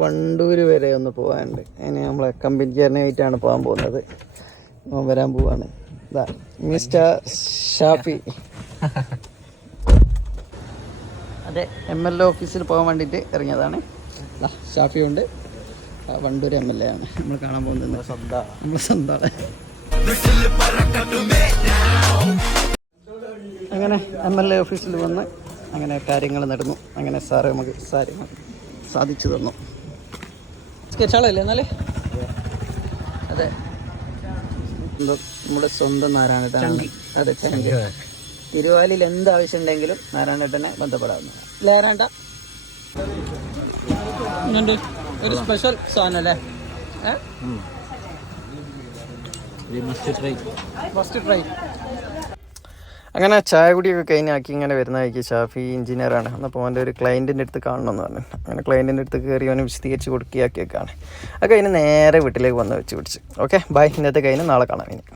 വണ്ടൂർ വരെ ഒന്ന് പോകാനുണ്ട്. അതിന് നമ്മളെ കമ്പനി ജേർണിയായിട്ടാണ് പോകാൻ പോകുന്നത്. വരാൻ പോവാണ്. ഇതാ മിസ്റ്റർ ഷാഫി. അതെ, MLA ഓഫീസിൽ പോകാൻ വേണ്ടിയിട്ട് ഇറങ്ങിയതാണ്. ഷാഫി ഉണ്ട്, വണ്ടൂർ MLA ആണ് നമ്മൾ കാണാൻ പോകുന്നത്. നമ്മളെ സ്വന്തമാണ്. അങ്ങനെ MLA ഓഫീസിൽ വന്ന് അങ്ങനെ കാര്യങ്ങൾ നടന്നു. അങ്ങനെ സാറ് നമുക്ക് കാര്യങ്ങൾ സാധിച്ചു തന്നു. സ്കെച്ചാളല്ലേ എന്നാലേ? അതെ, നമ്മുടെ സ്വന്തം നാരായണേട്ടനാണ്. അതെ, ചങ്കി. തിരുവാലിയിൽ എന്ത് ആവശ്യം ഉണ്ടെങ്കിലും നാരായണേട്ടനെ ബന്ധപ്പെടാവുന്നതാണ്. നാരായണ ഒരു സ്പെഷ്യൽ സാധനം അല്ലേ? Must try. അങ്ങനെ ചായ കുടിയൊക്കെ കഴിഞ്ഞാക്കി ഇങ്ങനെ വരുന്നതായിരിക്കും. ഷാഫി എഞ്ചിനീയറാണ്. അപ്പോൾ അവൻ്റെ ഒരു ക്ലയൻറ്റിൻ്റെ അടുത്ത് കാണണമെന്ന് പറഞ്ഞു. അങ്ങനെ ക്ലയൻറ്റിൻ്റെ അടുത്ത് കയറി അവന് വിശദീകരിച്ച് കൊടുക്കുകയാക്കിയൊക്കെയാണ്. അത് കഴിഞ്ഞ് നേരെ വീട്ടിലേക്ക് വന്ന് വെച്ച് പിടിച്ച്. Okay, bye. ഇന്നത്തെ കഴിഞ്ഞ് നാളെ കാണാം ഇനി.